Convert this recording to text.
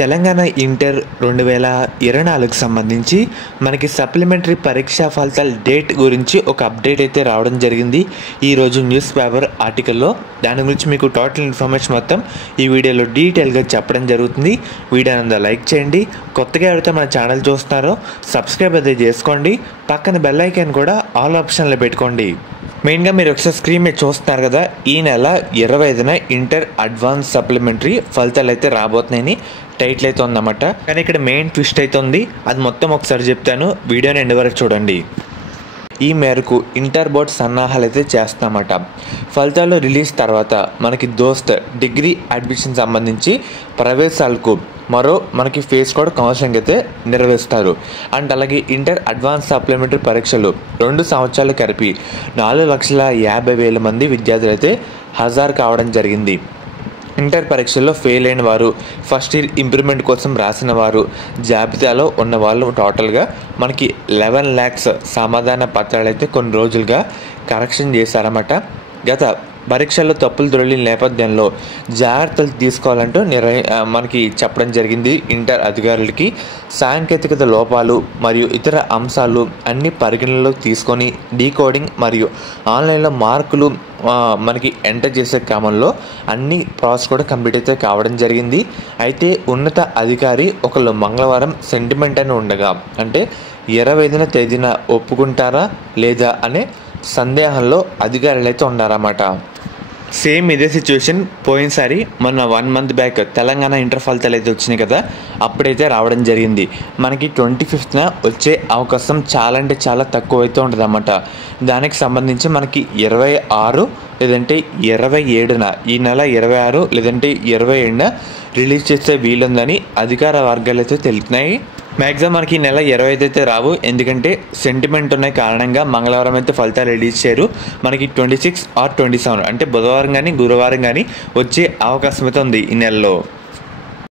Telangana inter 2024కి సంబంధించి మనకి supplementary పరీక్షా ఫలితాల డేట్ గురించి ఒక అప్డేట్ అయితే రావడం జరిగింది ఈరోజు న్యూస్ పేపర్ ఆర్టికల్లో. దాని గురించి మీకు టోటల్ ఇన్ఫర్మేషన్ మొత్తం ఈ వీడియోలో డీటెయిల్గా చెప్పడం జరుగుతుంది. వీడియోని లైక్ చేయండి. కొత్తగా ఎవరైతే మన ఛానల్ చూస్తున్నారో సబ్స్క్రైబ్ అయితే చేసుకోండి. పక్కన బెల్ ఐకాన్ కూడా ఆల్ ఆప్షన్లో పెట్టుకోండి. మెయిన్గా మీరు ఒకసారి స్క్రీన్ మీద చూస్తున్నారు కదా, ఈ నెల 25న ఇంటర్ అడ్వాన్స్ సప్లిమెంటరీ ఫలితాలు అయితే రాబోతున్నాయని టైటిల్ అయితే ఉందన్నమాట. కానీ ఇక్కడ మెయిన్ ట్విస్ట్ అయితే ఉంది, అది మొత్తం ఒకసారి చెప్తాను, వీడియోని ఎండ్ వరకు చూడండి. ఈ మేరకు ఇంటర్ బోర్డ్ సన్నాహాలు అయితే చేస్తామట. ఫలితాలు రిలీజ్ తర్వాత మనకి దోస్త్ డిగ్రీ అడ్మిషన్ సంబంధించి ప్రవేశాలకు మనకి ఫేస్ కోడ్ కౌన్సిలింగ్ అయితే నిర్వహిస్తారు. అండ్ అలాగే ఇంటర్ అడ్వాన్స్ సప్లిమెంటరీ పరీక్షలు 2 సంవత్సరాలు కలిపి 4,50,000 మంది విద్యార్థులు అయితే హాజరు కావడం జరిగింది. ఇంటర్ పరీక్షల్లో ఫెయిల్ అయిన వారు, ఫస్ట్ ఇయర్ ఇంప్రూవ్మెంట్ కోసం రాసిన వారు, జాబితాలో ఉన్న వాళ్ళు టోటల్గా మనకి 11 lakhs సమాధాన పత్రాలు అయితే కొన్ని రోజులుగా కరెక్షన్ చేశారన్నమాట. గత పరీక్షల్లో తప్పులు దొరికిన నేపథ్యంలో జాగ్రత్తలు తీసుకోవాలంటూ మనకి చెప్పడం జరిగింది. ఇంటర్ అధికారులకి సాంకేతికత లోపాలు మరియు ఇతర అంశాలు అన్ని పరిగణనలోకి తీసుకొని డీకోడింగ్ మరియు ఆన్లైన్లో మార్కులు మనకి ఎంటర్ చేసే క్రమంలో అన్ని ప్రాసెస్ కూడా కంప్లీట్ అయితే కావడం జరిగింది. అయితే ఉన్నత అధికారి ఒకళ్ళు మంగళవారం సెంటిమెంట్ అని ఉండగా, అంటే 25వ తేదీన ఒప్పుకుంటారా లేదా అనే సందేహంలో అధికారులు అయితే ఉన్నారన్నమాట. సేమ్ ఇదే సిచ్యువేషన్ పోయినసారి మొన్న 1 month బ్యాక్ తెలంగాణ ఇంటర్ ఫలితాలు అయితే వచ్చినాయి కదా, అప్పుడైతే రావడం జరిగింది. మనకి 25న వచ్చే అవకాశం చాలా అంటే చాలా తక్కువ అయితే ఉంటుంది అన్నమాట. దానికి సంబంధించి మనకి 26 లేదంటే 27న, ఈ నెల 26 లేదంటే 27న రిలీజ్ చేసే వీలుందని అధికార వర్గాలు అయితే తెలుపుతున్నాయి. మ్యాక్సిమం మనకి ఈ నెల 25 అయితే రావు, ఎందుకంటే సెంటిమెంట్ ఉన్న కారణంగా మంగళవారం అయితే ఫలితాలు రిలీజ్ చేయరు. మనకి 26 or 27 అంటే బుధవారం కానీ గురువారం కానీ వచ్చే అవకాశం అయితే ఉంది ఈ నెలలో.